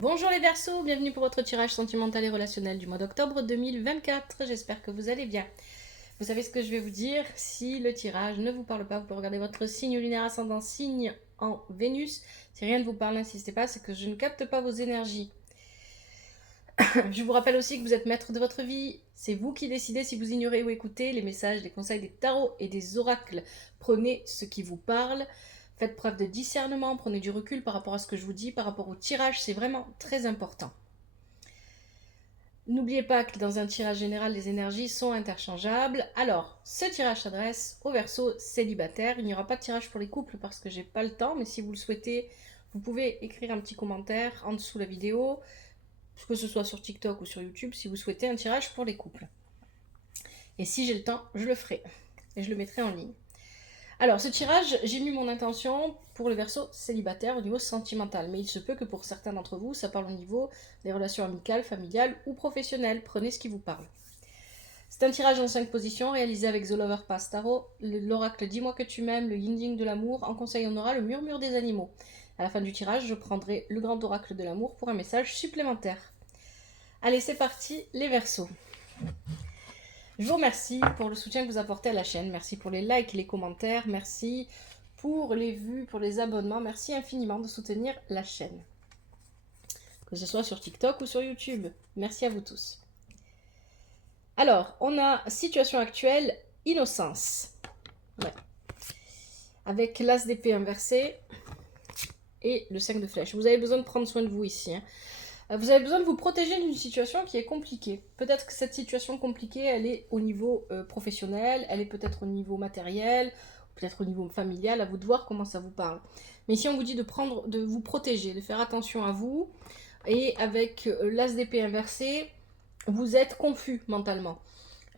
Bonjour les Verseaux, bienvenue pour votre tirage sentimental et relationnel du mois d'octobre 2024. J'espère que vous allez bien. Vous savez ce que je vais vous dire. Si le tirage ne vous parle pas, vous pouvez regarder votre signe lunaire ascendant signe en Vénus. Si rien ne vous parle, n'insistez pas, c'est que je ne capte pas vos énergies. Je vous rappelle aussi que vous êtes maître de votre vie. C'est vous qui décidez si vous ignorez ou écoutez les messages, les conseils des tarots et des oracles. Prenez ce qui vous parle. Faites preuve de discernement, prenez du recul par rapport à ce que je vous dis, par rapport au tirage, c'est vraiment très important. N'oubliez pas que dans un tirage général, les énergies sont interchangeables. Alors, ce tirage s'adresse aux Verseaux célibataires. Il n'y aura pas de tirage pour les couples parce que j'ai pas le temps, mais si vous le souhaitez, vous pouvez écrire un petit commentaire en dessous la vidéo, que ce soit sur TikTok ou sur YouTube, si vous souhaitez un tirage pour les couples. Et si j'ai le temps, je le ferai. Et je le mettrai en ligne. Alors, ce tirage, j'ai mis mon intention pour le Verseau célibataire au niveau sentimental. Mais il se peut que pour certains d'entre vous, ça parle au niveau des relations amicales, familiales ou professionnelles. Prenez ce qui vous parle. C'est un tirage en 5 positions réalisé avec The Lover Pass Tarot, l'oracle Dis-moi que tu m'aimes, le yin de l'amour. En conseil, on aura le murmure des animaux. À la fin du tirage, je prendrai le grand oracle de l'amour pour un message supplémentaire. Allez, c'est parti, les Verseaux. Je vous remercie pour le soutien que vous apportez à la chaîne. Merci pour les likes, les commentaires. Merci pour les vues, pour les abonnements. Merci infiniment de soutenir la chaîne. Que ce soit sur TikTok ou sur YouTube. Merci à vous tous. Alors, on a situation actuelle, innocence. Ouais. Avec l'as d'épée inversé et le 5 de flèche. Vous avez besoin de prendre soin de vous ici. Vous avez besoin de vous protéger d'une situation qui est compliquée. Peut-être que cette situation compliquée, elle est au niveau professionnel, elle est peut-être au niveau matériel, peut-être au niveau familial, à vous de voir comment ça vous parle. Mais ici, on vous dit de vous protéger, de faire attention à vous. Et avec l'as d'épée inversé, vous êtes confus mentalement.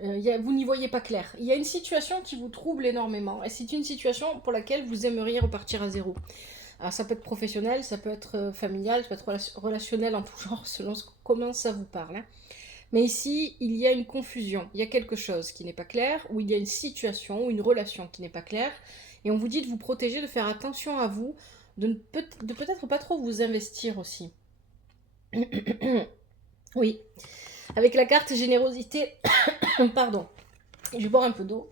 Vous n'y voyez pas clair. Il y a une situation qui vous trouble énormément. Et c'est une situation pour laquelle vous aimeriez repartir à zéro. Alors ça peut être professionnel, ça peut être familial, ça peut être relationnel en tout genre, selon comment ça vous parle. Hein. Mais ici, il y a une confusion, il y a quelque chose qui n'est pas clair, ou il y a une situation ou une relation qui n'est pas claire, et on vous dit de vous protéger, de faire attention à vous, de peut-être pas trop vous investir aussi. Oui, avec la carte générosité, pardon, je vais boire un peu d'eau,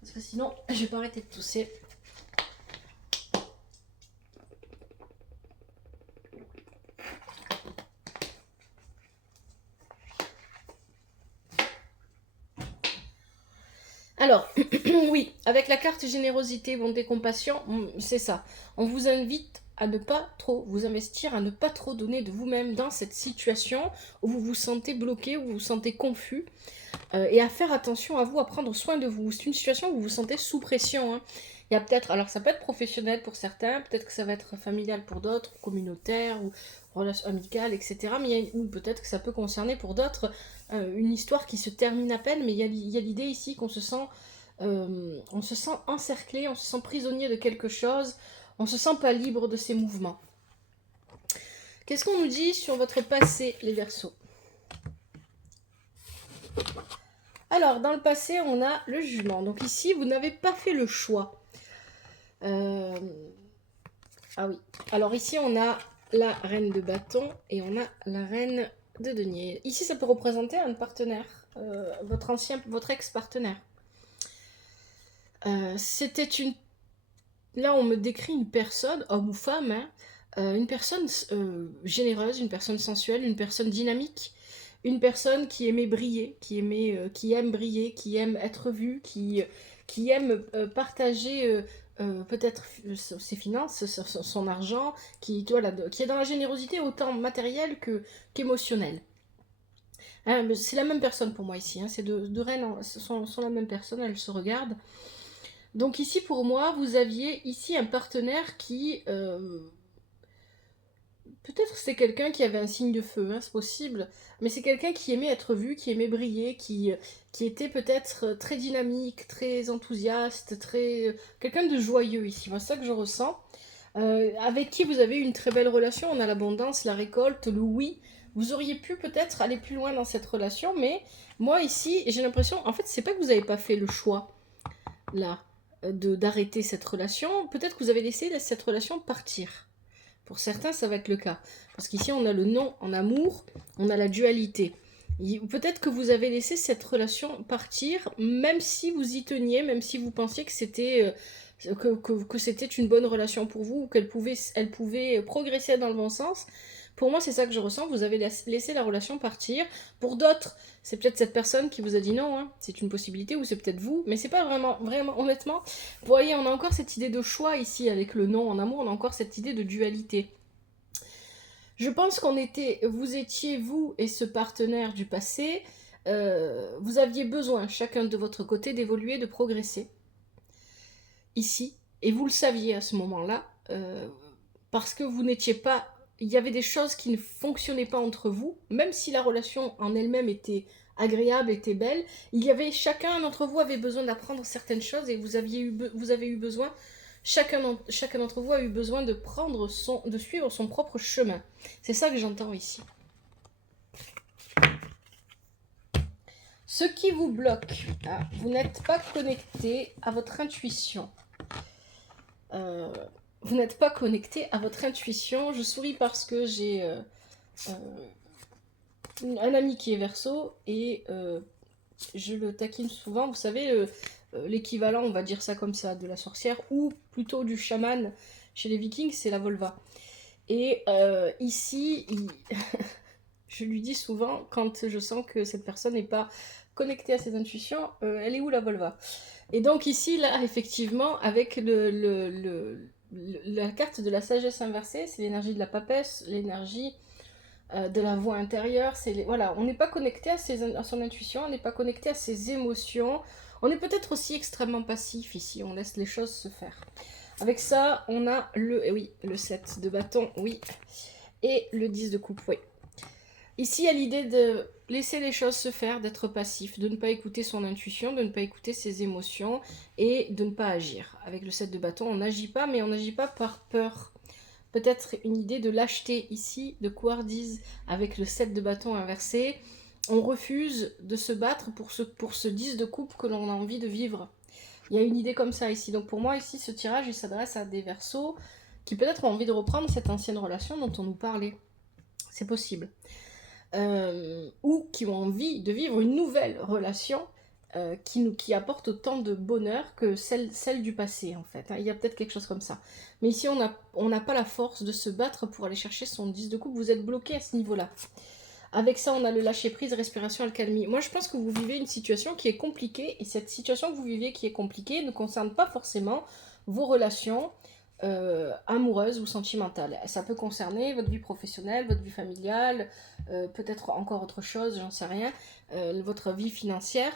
parce que sinon je vais pas arrêter de tousser. Alors, oui, avec la carte générosité, bonté, compassion, c'est ça. On vous invite à ne pas trop vous investir, à ne pas trop donner de vous-même dans cette situation où vous vous sentez bloqué, où vous vous sentez confus, et à faire attention à vous, à prendre soin de vous. C'est une situation où vous vous sentez sous pression. Hein. Il y a peut-être, alors ça peut être professionnel pour certains, peut-être que ça va être familial pour d'autres, communautaire ou relation amicale, etc. Mais ou peut-être que ça peut concerner pour d'autres une histoire qui se termine à peine, mais il y a l'idée ici qu'on se sent encerclé, on se sent prisonnier de quelque chose, on se sent pas libre de ses mouvements. Qu'est-ce qu'on nous dit sur votre passé, les Verseaux? Alors, dans le passé, on a le jugement. Donc ici, vous n'avez pas fait le choix. Ah oui. Alors ici, on a la reine de bâton et on a la reine de denier. Ici, ça peut représenter un partenaire, votre ex-partenaire. C'était une... Là, on me décrit une personne, homme ou femme, hein, une personne généreuse, une personne sensuelle, une personne dynamique, une personne qui aimait briller, qui aime briller, qui aime être vue, qui aime partager peut-être ses finances, son argent, qui est dans la générosité autant matérielle qu'émotionnelle. Hein, c'est la même personne pour moi ici, hein, ces deux reines sont la même personne, elles se regardent. Donc ici pour moi, vous aviez ici un partenaire qui... peut-être c'est quelqu'un qui avait un signe de feu, hein, c'est possible, mais c'est quelqu'un qui aimait être vu, qui aimait briller, qui était peut-être très dynamique, très enthousiaste, quelqu'un de joyeux ici, c'est ça que je ressens. Avec qui vous avez eu une très belle relation, on a l'abondance, la récolte, le oui. Vous auriez pu peut-être aller plus loin dans cette relation, mais moi ici, j'ai l'impression, en fait, c'est pas que vous n'avez pas fait le choix, là, d'arrêter cette relation, peut-être que vous avez laissé cette relation partir. Pour certains, ça va être le cas. Parce qu'ici, on a le non en amour, on a la dualité. Peut-être que vous avez laissé cette relation partir, même si vous y teniez, même si vous pensiez que c'était que c'était une bonne relation pour vous, ou elle pouvait progresser dans le bon sens. Pour moi, c'est ça que je ressens. Vous avez laissé la relation partir. Pour d'autres, c'est peut-être cette personne qui vous a dit non. Hein. C'est une possibilité, ou c'est peut-être vous. Mais c'est pas vraiment, honnêtement. Vous voyez, on a encore cette idée de choix ici avec le non en amour. On a encore cette idée de dualité. Je pense vous étiez, vous et ce partenaire du passé, vous aviez besoin, chacun de votre côté, d'évoluer, de progresser. Ici. Et vous le saviez à ce moment-là. Parce que vous n'étiez pas... Il y avait des choses qui ne fonctionnaient pas entre vous, même si la relation en elle-même était agréable, était belle. Chacun d'entre vous avait besoin d'apprendre certaines choses et vous avez eu besoin... Chacun d'entre vous a eu besoin de suivre son propre chemin. C'est ça que j'entends ici. Ce qui vous bloque, vous n'êtes pas connecté à votre intuition. Vous n'êtes pas connecté à votre intuition. Je souris parce que j'ai un ami qui est Verseau et je le taquine souvent. Vous savez, l'équivalent, on va dire ça comme ça, de la sorcière, ou plutôt du chaman chez les Vikings, c'est la Volva. Et ici, je lui dis souvent, quand je sens que cette personne n'est pas connectée à ses intuitions, elle est où la Volva? Et donc ici, là, effectivement, avec la carte de la sagesse inversée, c'est l'énergie de la papesse, l'énergie de la voix intérieure. Voilà, on n'est pas connecté à son intuition, on n'est pas connecté à ses émotions. On est peut-être aussi extrêmement passif ici, on laisse les choses se faire. Avec ça, on a le 7 de bâton, oui, et le 10 de coupe, oui. Ici, il y a l'idée de laisser les choses se faire, d'être passif, de ne pas écouter son intuition, de ne pas écouter ses émotions et de ne pas agir. Avec le 7 de bâton, on n'agit pas, mais on n'agit pas par peur. Peut-être une idée de lâcheté ici, de couardise, avec le 7 de bâton inversé. On refuse de se battre pour ce 10 de coupe que l'on a envie de vivre. Il y a une idée comme ça ici. Donc pour moi, ici, ce tirage, il s'adresse à des Verseaux qui peut-être ont envie de reprendre cette ancienne relation dont on nous parlait. C'est possible. Ou qui ont envie de vivre une nouvelle relation qui apporte autant de bonheur que celle du passé, en fait. Il y a peut-être quelque chose comme ça. Mais ici, on n'a pas la force de se battre pour aller chercher son 10 de coupe. Vous êtes bloqué à ce niveau-là. Avec ça, on a le lâcher-prise, respiration, alcalmie. Moi, je pense que vous vivez une situation qui est compliquée. Et cette situation que vous vivez qui est compliquée ne concerne pas forcément vos relations amoureuses ou sentimentales. Ça peut concerner votre vie professionnelle, votre vie familiale, peut-être encore autre chose, j'en sais rien, votre vie financière.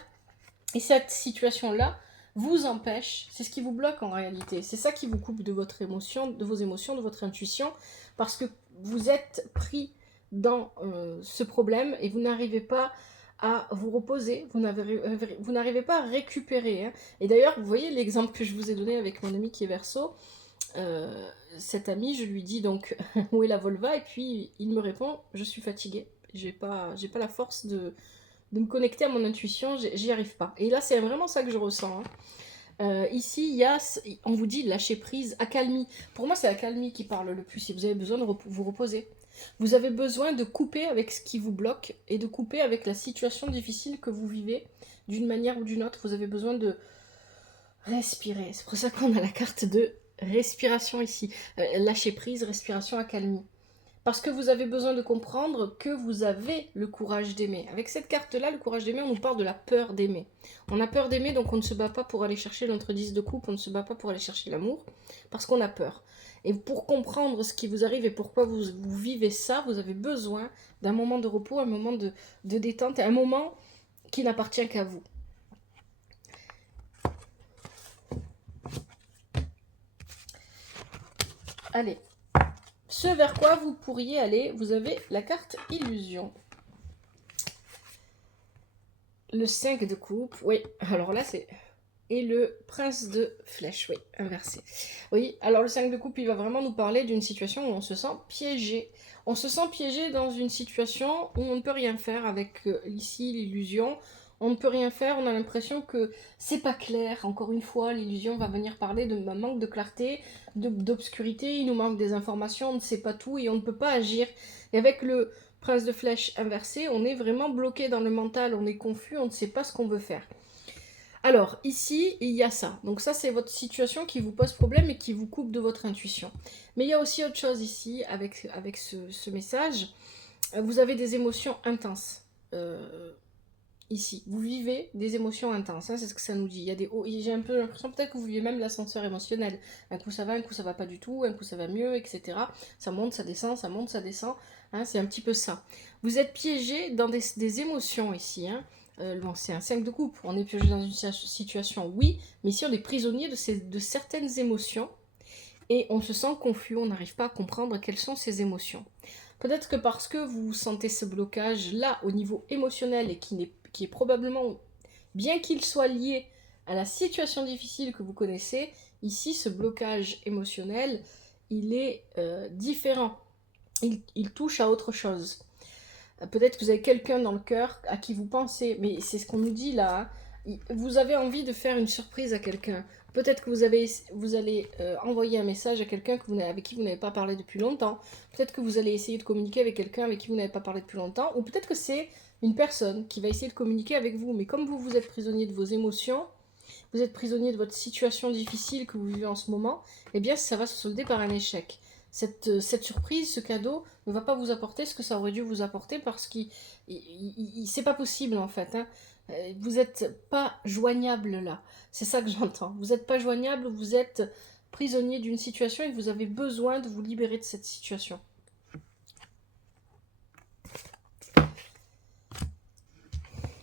Et cette situation-là vous empêche, c'est ce qui vous bloque en réalité. C'est ça qui vous coupe de votre émotion, de vos émotions, de votre intuition, parce que vous êtes pris dans ce problème et vous n'arrivez pas à vous reposer, vous n'arrivez pas à récupérer. Hein. Et d'ailleurs, vous voyez l'exemple que je vous ai donné avec mon ami qui est Verseau. Cet ami, je lui dis donc où est la Volva, et puis il me répond je suis fatigué, j'ai pas la force de me connecter à mon intuition, j'y arrive pas. Et là, c'est vraiment ça que je ressens. Hein. Ici, on vous dit lâcher prise, accalmie. Pour moi, c'est l'accalmie qui parle le plus. Si vous avez besoin de vous reposer, vous avez besoin de couper avec ce qui vous bloque et de couper avec la situation difficile que vous vivez d'une manière ou d'une autre. Vous avez besoin de respirer. C'est pour ça qu'on a la carte de respiration ici. Lâcher prise, respiration, accalmie. Parce que vous avez besoin de comprendre que vous avez le courage d'aimer. Avec cette carte-là, le courage d'aimer, on nous parle de la peur d'aimer. On a peur d'aimer, donc on ne se bat pas pour aller chercher notre 10 de coupe, on ne se bat pas pour aller chercher l'amour, parce qu'on a peur. Et pour comprendre ce qui vous arrive et pourquoi vous vivez ça, vous avez besoin d'un moment de repos, un moment de détente, et un moment qui n'appartient qu'à vous. Allez. Ce vers quoi vous pourriez aller, vous avez la carte illusion. Le 5 de coupe, oui, alors là c'est... Et le prince de flèche, oui, inversé. Oui, alors le 5 de coupe, il va vraiment nous parler d'une situation où on se sent piégé. On se sent piégé dans une situation où on ne peut rien faire avec ici l'illusion. on ne peut rien faire, on a l'impression que c'est pas clair. Encore une fois, l'illusion va venir parler de manque de clarté, d'obscurité, il nous manque des informations, on ne sait pas tout et on ne peut pas agir. Et avec le prince de flèche inversé, on est vraiment bloqué dans le mental, on est confus, on ne sait pas ce qu'on veut faire. Alors, ici, il y a ça. Donc ça, c'est votre situation qui vous pose problème et qui vous coupe de votre intuition. Mais il y a aussi autre chose ici, avec ce message. Vous avez des émotions intenses. Ici, vous vivez des émotions intenses, hein, c'est ce que ça nous dit. Il y a des hauts, j'ai un peu l'impression peut-être que vous vivez même l'ascenseur émotionnel. Un coup ça va pas du tout, un coup ça va mieux, etc. Ça monte, ça descend, ça monte, ça descend. Hein, c'est un petit peu ça. Vous êtes piégé dans des émotions ici. Hein. Bon, c'est un 5 de coupe. On est piégé dans une situation, oui, mais ici on est prisonnier de certaines émotions et on se sent confus, on n'arrive pas à comprendre quelles sont ces émotions. Peut-être que parce que vous sentez ce blocage là au niveau émotionnel et qui est probablement, bien qu'il soit lié à la situation difficile que vous connaissez, ici ce blocage émotionnel, il est différent. Il touche à autre chose. Peut-être que vous avez quelqu'un dans le cœur à qui vous pensez, mais c'est ce qu'on nous dit là. Vous avez envie de faire une surprise à quelqu'un. Peut-être que vous allez envoyer un message à quelqu'un avec qui vous n'avez pas parlé depuis longtemps. Peut-être que vous allez essayer de communiquer avec quelqu'un avec qui vous n'avez pas parlé depuis longtemps. Ou peut-être que c'est une personne qui va essayer de communiquer avec vous. Mais comme vous êtes prisonnier de vos émotions, vous êtes prisonnier de votre situation difficile que vous vivez en ce moment, eh bien ça va se solder par un échec. Cette surprise, ce cadeau, ne va pas vous apporter ce que ça aurait dû vous apporter parce que c'est pas possible en fait. Hein. Vous n'êtes pas joignable là. C'est ça que j'entends. Vous n'êtes pas joignable, vous êtes prisonnier d'une situation et vous avez besoin de vous libérer de cette situation.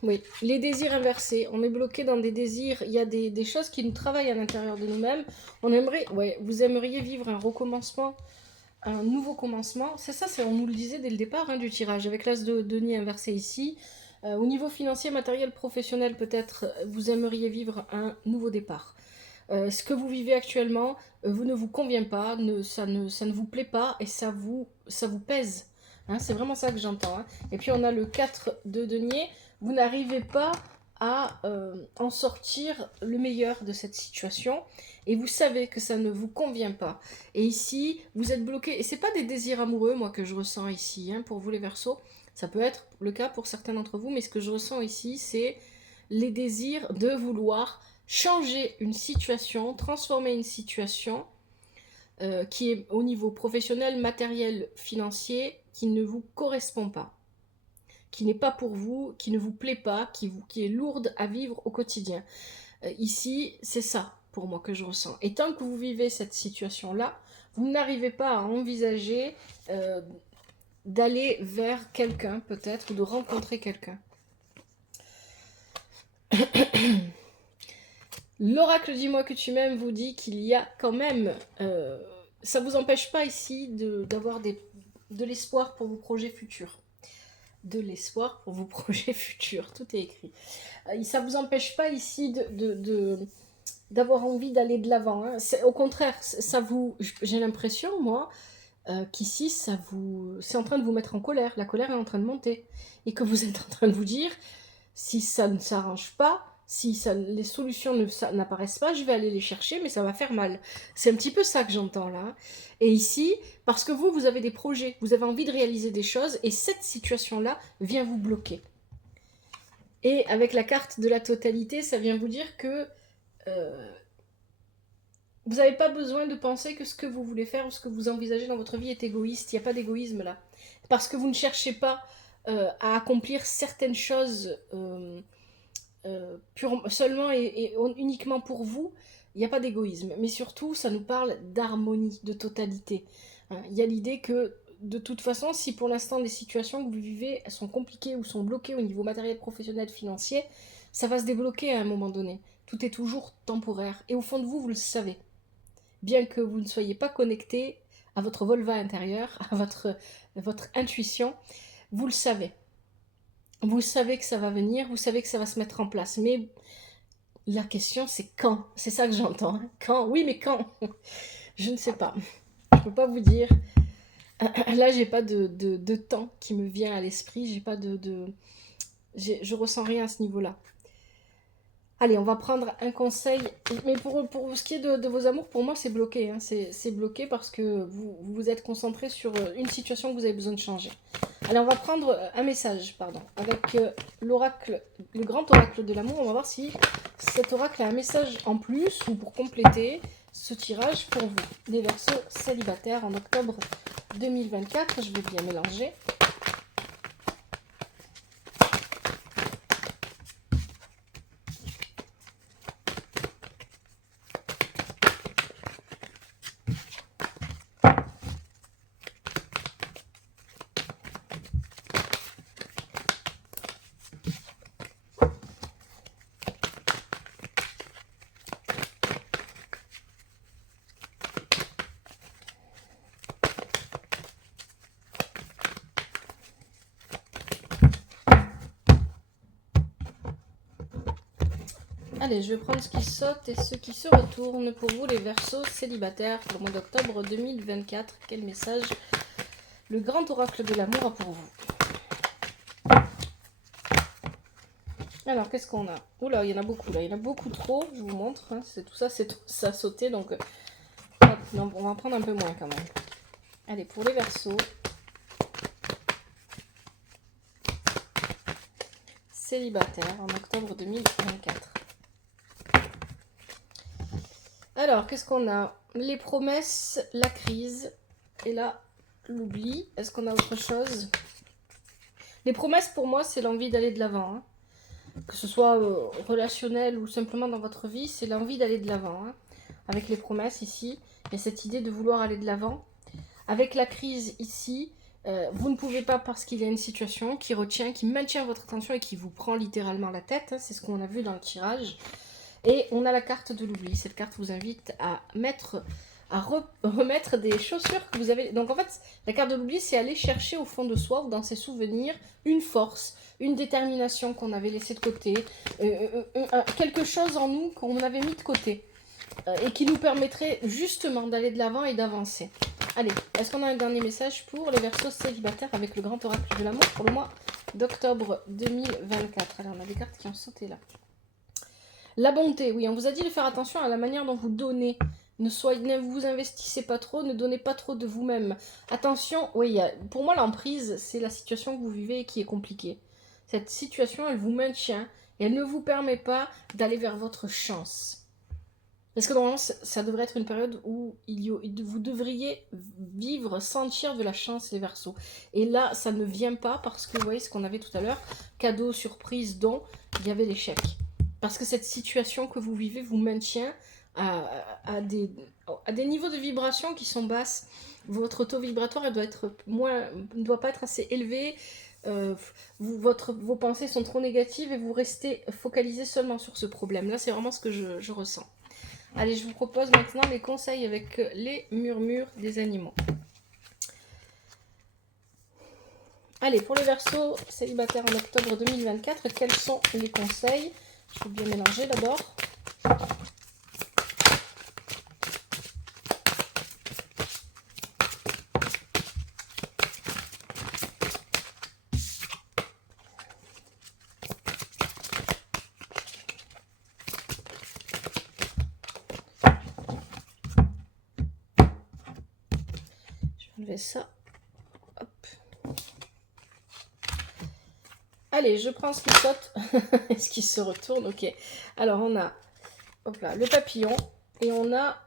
Oui, les désirs inversés. On est bloqué dans des désirs. Il y a des choses qui nous travaillent à l'intérieur de nous-mêmes. Vous aimeriez vivre un recommencement, un nouveau commencement. C'est ça, on nous le disait dès le départ hein, du tirage, avec l'as de denier inversé ici. Au niveau financier, matériel, professionnel, peut-être, vous aimeriez vivre un nouveau départ. Ce que vous vivez actuellement, vous ne vous convient pas, ça ne vous plaît pas et ça vous pèse. Hein, c'est vraiment ça que j'entends. Hein. Et puis on a le 4 de denier. Vous n'arrivez pas à en sortir le meilleur de cette situation et vous savez que ça ne vous convient pas. Et ici, vous êtes bloqué. Et c'est pas des désirs amoureux, moi, que je ressens ici, hein, pour vous les Verseaux. Ça peut être le cas pour certains d'entre vous, mais ce que je ressens ici, c'est les désirs de vouloir changer une situation, transformer une situation qui est au niveau professionnel, matériel, financier, qui ne vous correspond pas, qui n'est pas pour vous, qui ne vous plaît pas, qui est lourde à vivre au quotidien. Ici, c'est ça pour moi que je ressens. Et tant que vous vivez cette situation-là, vous n'arrivez pas à envisager d'aller vers quelqu'un peut-être, ou de rencontrer quelqu'un. L'oracle Dis-moi que tu m'aimes vous dit qu'il y a quand même... ça ne vous empêche pas ici d'avoir de l'espoir pour vos projets futurs. De l'espoir pour vos projets futurs, tout est écrit. Ça ne vous empêche pas ici d'avoir envie d'aller de l'avant. Hein. Au contraire, j'ai l'impression, moi, qu'ici, c'est en train de vous mettre en colère. La colère est en train de monter. Et que vous êtes en train de vous dire, si ça ne s'arrange pas, si les solutions n'apparaissent pas, je vais aller les chercher, mais ça va faire mal. C'est un petit peu ça que j'entends là. Et ici, parce que vous avez des projets, vous avez envie de réaliser des choses, et cette situation-là vient vous bloquer. Et avec la carte de la totalité, ça vient vous dire que vous n'avez pas besoin de penser que ce que vous voulez faire ou ce que vous envisagez dans votre vie est égoïste. Il n'y a pas d'égoïsme là. Parce que vous ne cherchez pas à accomplir certaines choses seulement et uniquement pour vous. Il n'y a pas d'égoïsme. Mais surtout, ça nous parle d'harmonie, de totalité. Hein, il y a l'idée que de toute façon, si pour l'instant les situations que vous vivez elles sont compliquées ou sont bloquées au niveau matériel, professionnel, financier, ça va se débloquer à un moment donné. Tout est toujours temporaire. Et au fond de vous, vous le savez. Bien que vous ne soyez pas connecté à votre volva intérieur, à votre intuition, vous le savez. Vous savez que ça va venir, vous savez que ça va se mettre en place. Mais la question, c'est quand. C'est ça que j'entends. Hein. Quand? Oui, mais quand? Je ne sais pas. Je ne peux pas vous dire. Là, j'ai pas de temps qui me vient à l'esprit. J'ai pas Je ressens rien à ce niveau-là. Allez, on va prendre un conseil. Mais pour ce qui est de vos amours, pour moi, c'est bloqué. Hein. C'est bloqué parce que vous vous êtes concentré sur une situation que vous avez besoin de changer. Allez, on va prendre un message, pardon, avec l'oracle, le grand oracle de l'amour. On va voir si cet oracle a un message en plus ou pour compléter ce tirage pour vous. Les Verseaux célibataires en octobre 2024. Je vais bien mélanger. Allez, je vais prendre ce qui saute et ce qui se retourne pour vous, les Verseaux célibataires, pour le mois d'octobre 2024. Quel message le grand oracle de l'amour a pour vous? Alors, qu'est-ce qu'on a? Oula, il y en a beaucoup, là. Il y en a beaucoup trop, je vous montre. Hein. Tout ça, ça a sauté, donc... Hop, non, on va en prendre un peu moins, quand même. Allez, pour les Verseaux célibataires en octobre 2024. Alors, qu'est-ce qu'on a? Les promesses, la crise, et là, l'oubli. Est-ce qu'on a autre chose? Les promesses, pour moi, c'est l'envie d'aller de l'avant. Hein. Que ce soit relationnel ou simplement dans votre vie, c'est l'envie d'aller de l'avant. Hein. Avec les promesses, ici, il y a cette idée de vouloir aller de l'avant. Avec la crise, ici, vous ne pouvez pas parce qu'il y a une situation qui retient, qui maintient votre attention et qui vous prend littéralement la tête. Hein. C'est ce qu'on a vu dans le tirage. Et on a la carte de l'oubli. Cette carte vous invite à remettre des chaussures que vous avez. Donc en fait, la carte de l'oubli, c'est aller chercher au fond de soi ou dans ses souvenirs une force, une détermination qu'on avait laissée de côté, quelque chose en nous qu'on avait mis de côté et qui nous permettrait justement d'aller de l'avant et d'avancer. Allez, est-ce qu'on a un dernier message pour les Verseaux célibataires avec le grand oracle de l'amour pour le mois d'octobre 2024? Alors on a des cartes qui ont sauté là. La bonté, oui, on vous a dit de faire attention à la manière dont vous donnez. Ne vous investissez pas trop, ne donnez pas trop de vous-même. Attention, oui, pour moi l'emprise, c'est la situation que vous vivez et qui est compliquée. Cette situation, elle vous maintient et elle ne vous permet pas d'aller vers votre chance. Parce que normalement, ça devrait être une période où vous devriez vivre, sentir de la chance, les Verseaux. Et là, ça ne vient pas parce que, vous voyez ce qu'on avait tout à l'heure, cadeau, surprise, don, il y avait l'échec. Parce que cette situation que vous vivez vous maintient à des niveaux de vibration qui sont basses. Votre taux vibratoire ne doit pas être assez élevé. Vos pensées sont trop négatives et vous restez focalisé seulement sur ce problème. Là, c'est vraiment ce que je ressens. Allez, je vous propose maintenant les conseils avec les murmures des animaux. Allez, pour les Verseaux célibataires en octobre 2024, quels sont les conseils? Je vais bien mélanger d'abord. Je vais enlever ça. Hop. Allez, je prends ce qui saute et ce qui se retourne. Ok. Alors, on a hop là, le papillon et on a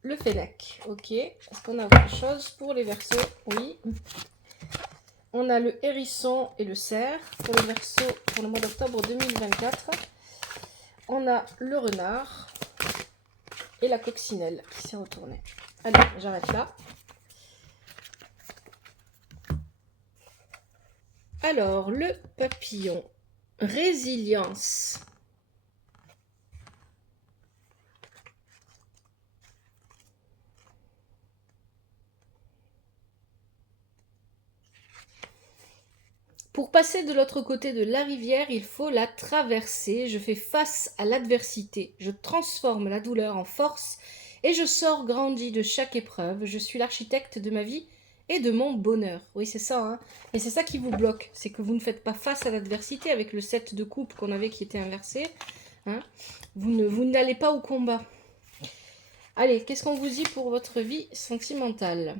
le fennec. Ok. Est-ce qu'on a autre chose pour les Verseaux? Oui. On a le hérisson et le cerf pour les Verseaux pour le mois d'octobre 2024. On a le renard et la coccinelle qui s'est retournée. Allez, j'arrête là. Alors, le papillon, résilience. Pour passer de l'autre côté de la rivière, il faut la traverser. Je fais face à l'adversité. Je transforme la douleur en force et je sors grandi de chaque épreuve. Je suis l'architecte de ma vie et de mon bonheur. Oui, c'est ça, hein. Et c'est ça qui vous bloque, c'est que vous ne faites pas face à l'adversité avec le 7 de coupe qu'on avait qui était inversé. Hein. Vous n'allez pas au combat. Allez, qu'est-ce qu'on vous dit pour votre vie sentimentale?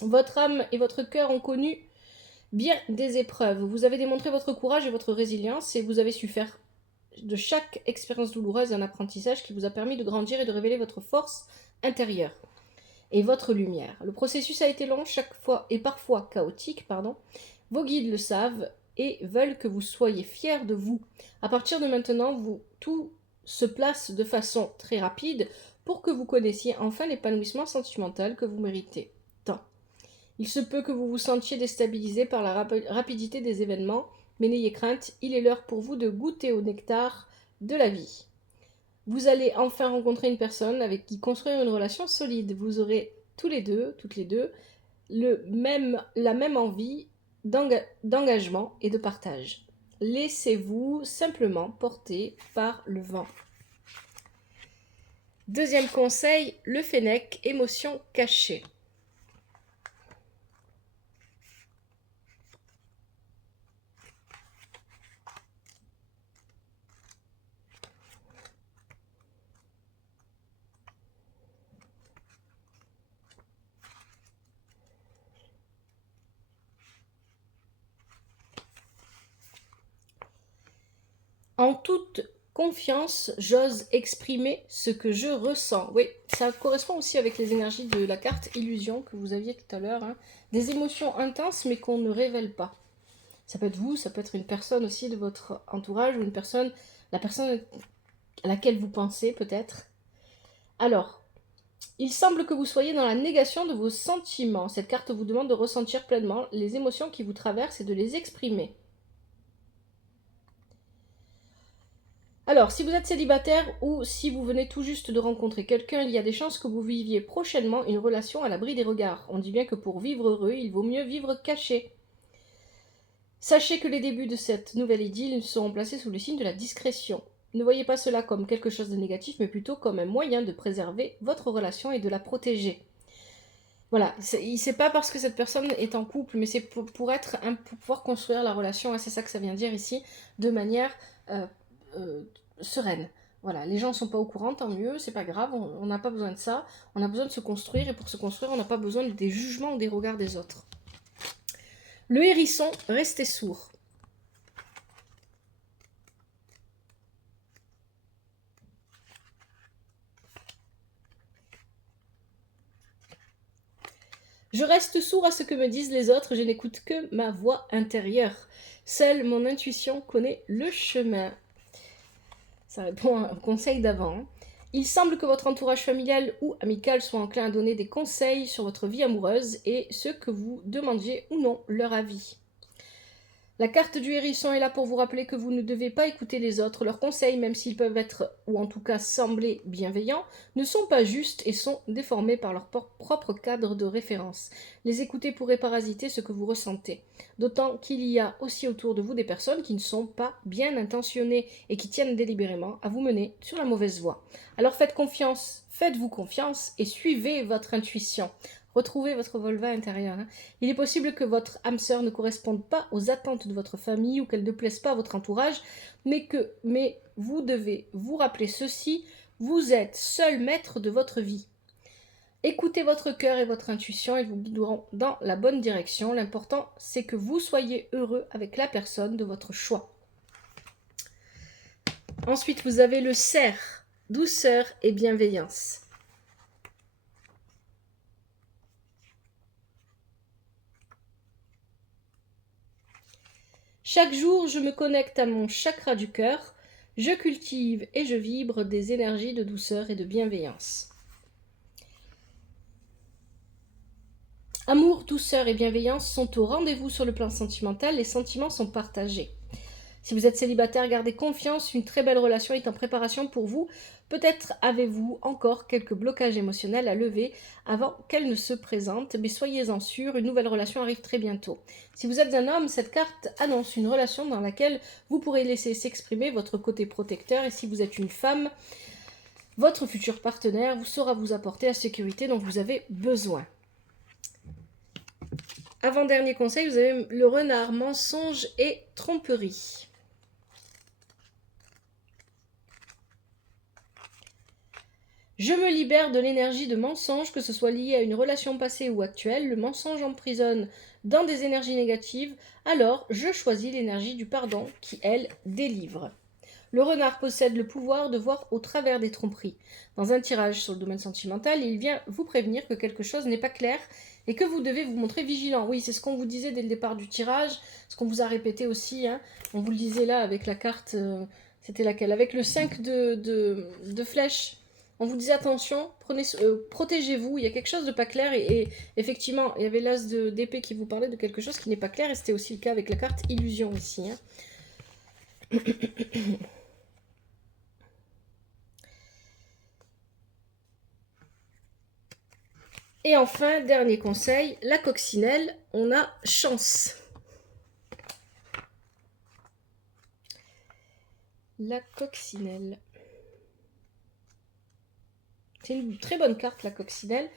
Votre âme et votre cœur ont connu bien des épreuves. Vous avez démontré votre courage et votre résilience et vous avez su faire de chaque expérience douloureuse un apprentissage qui vous a permis de grandir et de révéler votre force intérieure et votre lumière. Le processus a été long chaque fois et parfois chaotique, pardon. Vos guides le savent et veulent que vous soyez fiers de vous. À partir de maintenant, tout se place de façon très rapide pour que vous connaissiez enfin l'épanouissement sentimental que vous méritez tant. Il se peut que vous vous sentiez déstabilisé par la rapidité des événements, mais n'ayez crainte, il est l'heure pour vous de goûter au nectar de la vie. Vous allez enfin rencontrer une personne avec qui construire une relation solide. Vous aurez tous les deux, toutes les deux, la même envie d'engagement et de partage. Laissez-vous simplement porter par le vent. Deuxième conseil, le Fennec, émotion cachée. En toute confiance, j'ose exprimer ce que je ressens. Oui, ça correspond aussi avec les énergies de la carte illusion que vous aviez tout à l'heure. Hein. Des émotions intenses mais qu'on ne révèle pas. Ça peut être vous, ça peut être une personne aussi de votre entourage ou la personne à laquelle vous pensez peut-être. Alors, il semble que vous soyez dans la négation de vos sentiments. Cette carte vous demande de ressentir pleinement les émotions qui vous traversent et de les exprimer. Alors, si vous êtes célibataire ou si vous venez tout juste de rencontrer quelqu'un, il y a des chances que vous viviez prochainement une relation à l'abri des regards. On dit bien que pour vivre heureux, il vaut mieux vivre caché. Sachez que les débuts de cette nouvelle idylle seront placés sous le signe de la discrétion. Ne voyez pas cela comme quelque chose de négatif, mais plutôt comme un moyen de préserver votre relation et de la protéger. Voilà, c'est pas parce que cette personne est en couple, mais c'est pour pouvoir construire la relation, et c'est ça que ça vient dire ici, de manière sereine. Voilà, les gens ne sont pas au courant, tant mieux, c'est pas grave, on n'a pas besoin de ça, on a besoin de se construire, et pour se construire, on n'a pas besoin des jugements ou des regards des autres. Le hérisson, restez sourd. Je reste sourd à ce que me disent les autres, je n'écoute que ma voix intérieure. Seule mon intuition connaît le chemin. Ça répond à un conseil d'avant. Il semble que votre entourage familial ou amical soit enclin à donner des conseils sur votre vie amoureuse et ce que vous demandiez ou non leur avis. La carte du hérisson est là pour vous rappeler que vous ne devez pas écouter les autres. Leurs conseils, même s'ils peuvent être, ou en tout cas sembler bienveillants, ne sont pas justes et sont déformés par leur propre cadre de référence. Les écouter pourrait parasiter ce que vous ressentez. D'autant qu'il y a aussi autour de vous des personnes qui ne sont pas bien intentionnées et qui tiennent délibérément à vous mener sur la mauvaise voie. Alors faites-vous confiance et suivez votre intuition. Retrouvez votre Volva intérieur. Hein. Il est possible que votre âme sœur ne corresponde pas aux attentes de votre famille ou qu'elle ne plaise pas à votre entourage, mais vous devez vous rappeler ceci, vous êtes seul maître de votre vie. Écoutez votre cœur et votre intuition, ils vous guideront dans la bonne direction. L'important, c'est que vous soyez heureux avec la personne de votre choix. Ensuite, vous avez le cerf, douceur et bienveillance. Chaque jour, je me connecte à mon chakra du cœur, je cultive et je vibre des énergies de douceur et de bienveillance. Amour, douceur et bienveillance sont au rendez-vous sur le plan sentimental, les sentiments sont partagés. Si vous êtes célibataire, gardez confiance, une très belle relation est en préparation pour vous. Peut-être avez-vous encore quelques blocages émotionnels à lever avant qu'elle ne se présente, mais soyez-en sûrs, une nouvelle relation arrive très bientôt. Si vous êtes un homme, cette carte annonce une relation dans laquelle vous pourrez laisser s'exprimer votre côté protecteur, et si vous êtes une femme, votre futur partenaire saura vous apporter la sécurité dont vous avez besoin. Avant-dernier conseil, vous avez le renard, mensonge et tromperie. Je me libère de l'énergie de mensonge, que ce soit lié à une relation passée ou actuelle. Le mensonge emprisonne dans des énergies négatives. Alors, je choisis l'énergie du pardon qui, elle, délivre. Le renard possède le pouvoir de voir au travers des tromperies. Dans un tirage sur le domaine sentimental, il vient vous prévenir que quelque chose n'est pas clair et que vous devez vous montrer vigilant. Oui, c'est ce qu'on vous disait dès le départ du tirage, ce qu'on vous a répété aussi. Hein. On vous le disait là avec la carte, c'était laquelle? Avec le 5 de flèches. On vous disait attention, protégez-vous, il y a quelque chose de pas clair et effectivement, il y avait l'as d'épée qui vous parlait de quelque chose qui n'est pas clair et c'était aussi le cas avec la carte illusion ici. Hein. Et enfin, dernier conseil, la coccinelle, on a chance. La coccinelle. C'est une très bonne carte, la coccinelle.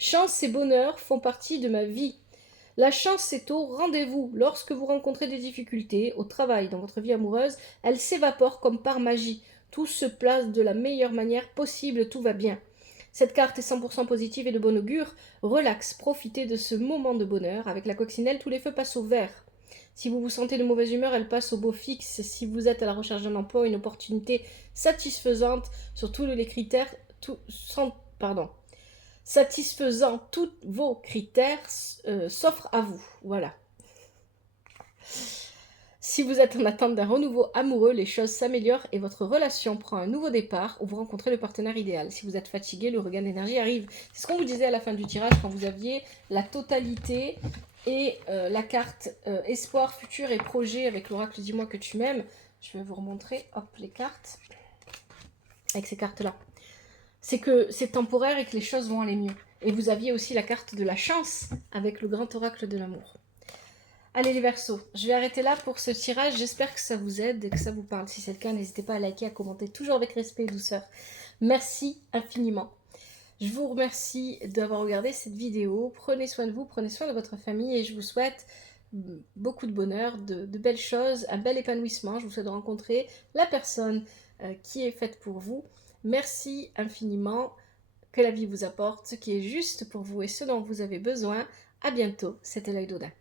Chance et bonheur font partie de ma vie. La chance, c'est au rendez-vous. Lorsque vous rencontrez des difficultés au travail, dans votre vie amoureuse, elle s'évapore comme par magie. Tout se place de la meilleure manière possible, tout va bien. Cette carte est 100% positive et de bon augure. Relax, profitez de ce moment de bonheur. Avec la coccinelle, tous les feux passent au vert. Si vous vous sentez de mauvaise humeur, elle passe au beau fixe. Si vous êtes à la recherche d'un emploi, une opportunité satisfaisante sur tous les critères, satisfaisant tous vos critères, s'offre à vous. Voilà. Si vous êtes en attente d'un renouveau amoureux, les choses s'améliorent et votre relation prend un nouveau départ où vous rencontrez le partenaire idéal. Si vous êtes fatigué, le regain d'énergie arrive. C'est ce qu'on vous disait à la fin du tirage quand vous aviez la totalité et la carte espoir, futur et projet avec l'oracle Dis-moi que tu m'aimes. Je vais vous remontrer, hop, les cartes. Avec ces cartes-là. C'est que c'est temporaire et que les choses vont aller mieux. Et vous aviez aussi la carte de la chance avec le grand oracle de l'amour. Allez les Verseaux, je vais arrêter là pour ce tirage. J'espère que ça vous aide et que ça vous parle. Si c'est le cas, n'hésitez pas à liker, à commenter, toujours avec respect et douceur. Merci infiniment. Je vous remercie d'avoir regardé cette vidéo. Prenez soin de vous, prenez soin de votre famille et je vous souhaite beaucoup de bonheur, de belles choses, un bel épanouissement. Je vous souhaite de rencontrer la personne qui est faite pour vous. Merci infiniment. Que la vie vous apporte ce qui est juste pour vous et ce dont vous avez besoin. À bientôt, c'était l'œil d'Odin.